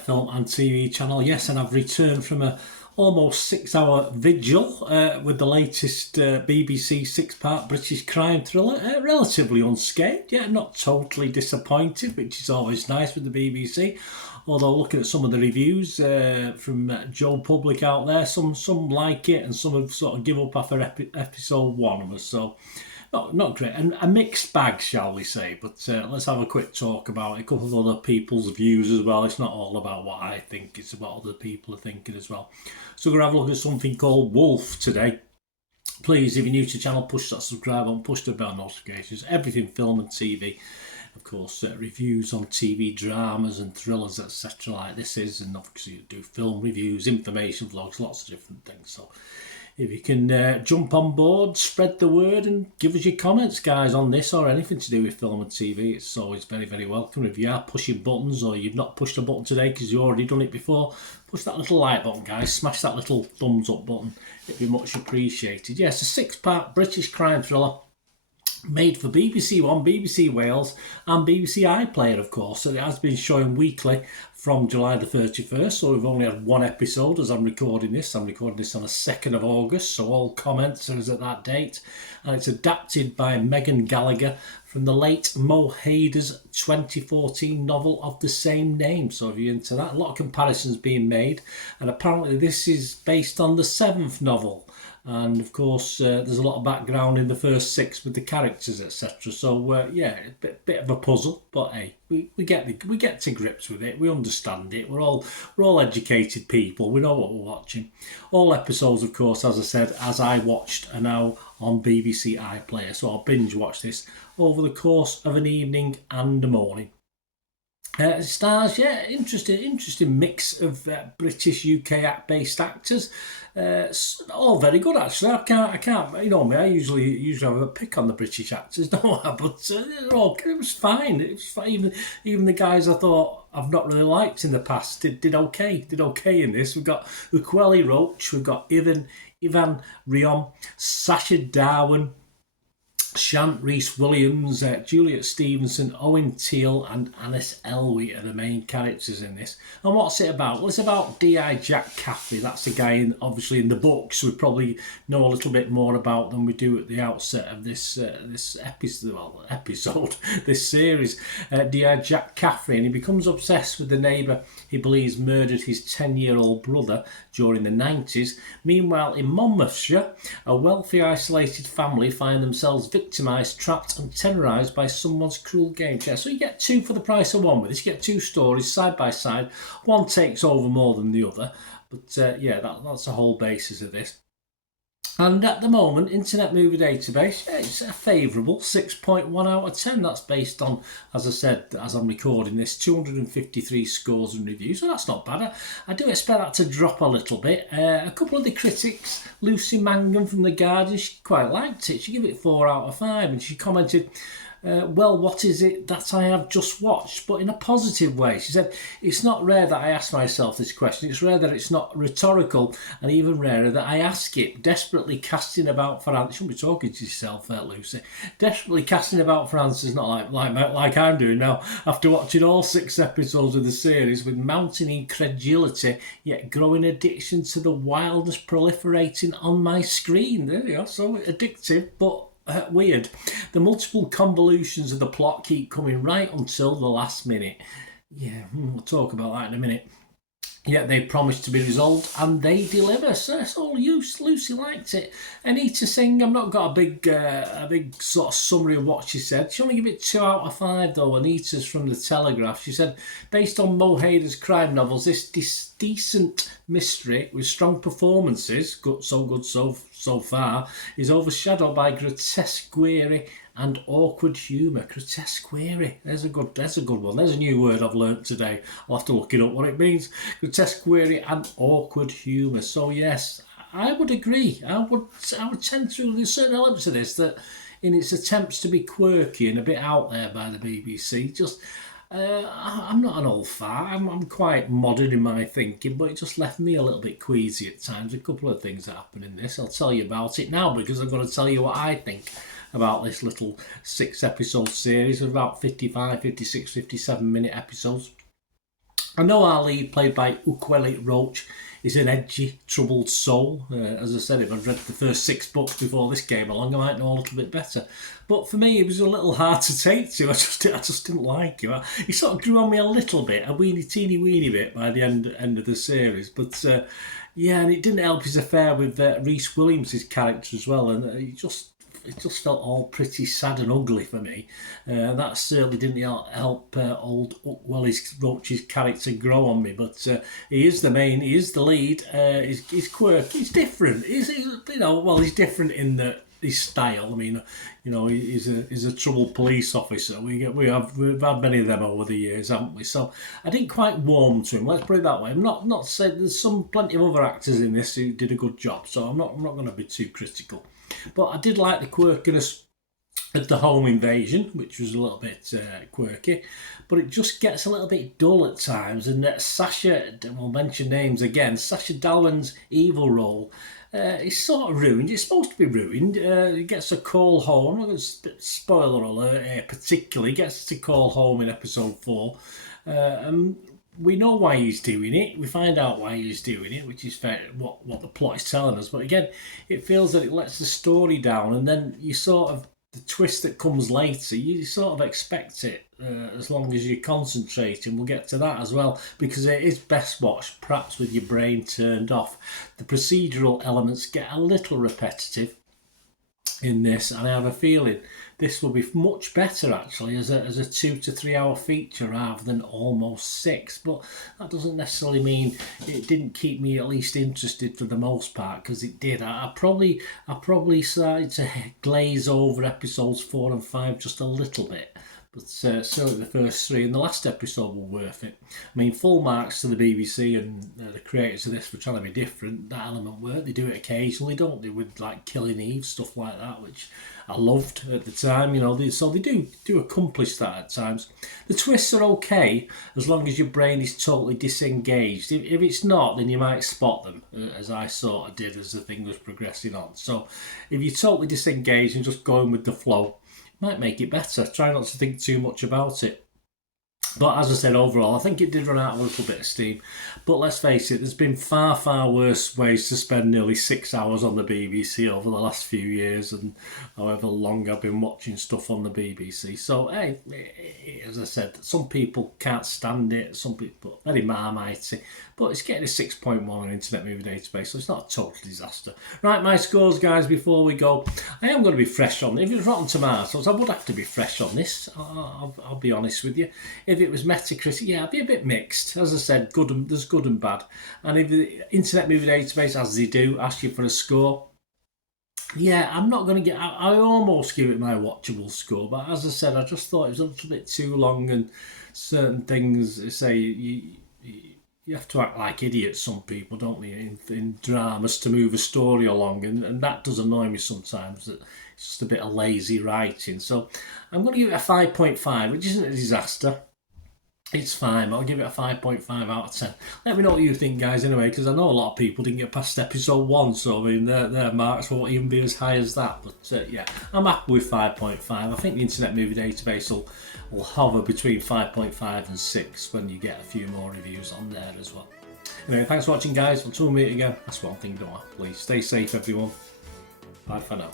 film and TV channel. Yes, and I've returned from a almost 6-hour vigil with the latest BBC 6-part British crime thriller. Relatively unscathed, yeah, not totally disappointed, which is always nice with the BBC. Although looking at some of the reviews from Joe Public out there, some like it and some have sort of give up after episode 1 or so. Not great, and a mixed bag, shall we say, but let's have a quick talk about it. A couple of other people's views as well. It's not all about what I think, it's about other people are thinking as well. So we're going to have a look at something called Wolf today. Please, if you're new to the channel, push that subscribe button, push the bell notifications, everything film and TV. Of course, reviews on TV dramas and thrillers, etc. like this is, and obviously you do film reviews, information vlogs, lots of different things. So if you can jump on board, spread the word and give us your comments, guys, on this or anything to do with film and TV. It's always very, very welcome. If you are pushing buttons or you've not pushed a button today because you've already done it before, push that little like button, guys. Smash that little thumbs up button. It'd be much appreciated. Yes, a 6-part British crime thriller made for BBC One, BBC Wales and BBC iPlayer, of course. So it has been showing weekly from July the 31st, so we've only had one episode as I'm recording this. I'm recording this on the 2nd of August, so all comments are at that date. And it's adapted by Megan Gallagher from the late Mo Hayder's 2014 novel of the same name. So if you're into that, a lot of comparisons being made. And apparently this is based on the 7th novel. And of course, there's a lot of background in the first 6 with the characters, etc. So yeah, a bit of a puzzle, but hey, we get to grips with it. We understand it. We're all educated people. We know what we're watching. All episodes, of course, as I said, as I watched, are now on BBC iPlayer. So I'll binge watch this over the course of an evening and a morning. Stars, yeah, interesting mix of British UK based actors. All very good actually. I can't. You know me. I usually have a pick on the British actors, don't I? But it was fine. It was fine. Even the guys I thought I've not really liked in the past did okay. Did okay in this. We've got Ukweli Roach. We've got Ivan Riom, Sacha Darwin, Shant Rhys-Williams, Juliet Stevenson, Owen Teale and Anis Elwy are the main characters in this. And what's it about? Well, it's about D.I. Jack Caffrey. That's the guy obviously in the books we probably know a little bit more about than we do at the outset of this episode, this series. D.I. Jack Caffrey, and he becomes obsessed with the neighbour he believes murdered his 10-year-old brother during the 90s. Meanwhile, in Monmouthshire, a wealthy isolated family find themselves victimised, trapped and terrorised by someone's cruel game. So you get 2 for the price of 1 with this. You get 2 stories side by side. One takes over more than the other. But yeah, that's the whole basis of this. And at the moment, Internet Movie Database, yeah, it's a favourable 6.1 out of 10. That's based on, as I said, as I'm recording this, 253 scores and reviews. So that's not bad. I do expect that to drop a little bit. A couple of the critics, Lucy Mangan from The Guardian, she quite liked it. She gave it 4 out of 5 and she commented, well, what is it that I have just watched? But in a positive way. She said, it's not rare that I ask myself this question. It's rare that it's not rhetorical, and even rarer that I ask it, desperately casting about for answers. You shouldn't be talking to yourself there, Lucy. Desperately casting about for answers, not like I'm doing now, after watching all 6 episodes of the series with mounting incredulity, yet growing addiction to the wildness proliferating on my screen. There you go. So addictive, but weird. The multiple convolutions of the plot keep coming right until the last minute. Yeah, we'll talk about that in a minute. Yet they promise to be resolved and they deliver. So that's all Lucy liked it. Anita Singh, I've not got a big sort of summary of what she said. She only gave it 2 out of 5 though. Anita's from The Telegraph. She said, based on Mo Hayder's crime novels, this decent mystery with strong performances, good so far, is overshadowed by grotesque, weary and awkward humour. Grotesque, weary. There's a good one. There's a new word I've learnt today. I'll have to look it up what it means. Grotesque, weary and awkward humour. So yes, I would agree. I would tend to. There's certain elements of this that, in its attempts to be quirky and a bit out there by the BBC, just. I'm not an old fart. I'm quite modern in my thinking, but it just left me a little bit queasy at times. A couple of things that happen in this. I'll tell you about it now because I've got to tell you what I think about this little 6-episode series of about 55, 56, 57 minute episodes. I know our lead, played by Ukweli Roach, is an edgy, troubled soul. As I said, if I'd read the first 6 books before this came along, I might know a little bit better. But for me, it was a little hard to take to. I just didn't like him. He sort of grew on me a little bit, a teeny weeny bit by the end of the series. But yeah, and it didn't help his affair with Rhys Williams' character as well, and it just felt all pretty sad and ugly for me. That certainly didn't help old Roach's character grow on me. But he is the lead. He's quirky, he's different. He's different in his style. I mean, he's a troubled police officer. We've had many of them over the years, haven't we? So I didn't quite warm to him. Let's put it that way. I'm not saying there's plenty of other actors in this who did a good job. So I'm not going to be too critical. But I did like the quirkiness of the home invasion, which was a little bit quirky, but it just gets a little bit dull at times. And Sacha, we'll mention names again, Sacha Dalwan's evil role is sort of ruined. It's supposed to be ruined. He gets a call home. I'm not going to spoiler alert here, particularly. He gets to call home in episode 4. We know why he's doing it. We find out why he's doing it, which is what the plot is telling us. But again, it feels that it lets the story down, and then you sort of, the twist that comes later, you sort of expect it as long as you concentrate, and we'll get to that as well, because it is best watched perhaps with your brain turned off. The procedural elements get a little repetitive in this, and I have a feeling this will be much better actually as a 2 to 3 hour feature rather than almost 6. But that doesn't necessarily mean it didn't keep me at least interested for the most part, because it did. I probably started to glaze over episodes 4 and 5 just a little bit. But certainly the first 3 and the last episode were worth it. I mean, full marks to the BBC and the creators of this for trying to be different. That element worked. They do it occasionally, don't they, with like Killing Eve, stuff like that, which I loved at the time. So they do accomplish that at times. The twists are okay as long as your brain is totally disengaged. If it's not, then you might spot them, as I sort of did as the thing was progressing on. So if you're totally disengaged and just going with the flow, might make it better. Try not to think too much about it. But as I said, overall, I think it did run out a little bit of steam. But let's face it, there's been far, far worse ways to spend nearly 6 hours on the BBC over the last few years, and however long I've been watching stuff on the BBC. So, hey, as I said, some people can't stand it, some people very marmitey, but it's getting a 6.1 on Internet Movie Database, so it's not a total disaster. Right, my scores, guys, before we go. I am going to be fresh on it. If it was Rotten Tomatoes, I would have to be fresh on this. I'll be honest with you. If it was Metacritic, yeah, I'd be a bit mixed. As I said, there's good and bad. And if the Internet Movie Database, as they do, ask you for a score, yeah, I'm not going to get... I almost give it my watchable score, but as I said, I just thought it was a little bit too long, and certain things, say, you have to act like idiots, some people, don't they, in dramas to move a story along, and that does annoy me sometimes, that it's just a bit of lazy writing. So I'm going to give it a 5.5, which isn't a disaster. It's fine. I'll give it a 5.5 out of 10. Let me know what you think, guys, anyway, because I know a lot of people didn't get past episode 1, so I mean, their marks won't even be as high as that. But yeah, I'm happy with 5.5. I think the Internet Movie Database will hover between 5.5 and 6 when you get a few more reviews on there as well. Anyway, thanks for watching, guys. Until we meet again, that's one thing, don't I? Please stay safe, everyone. Bye for now.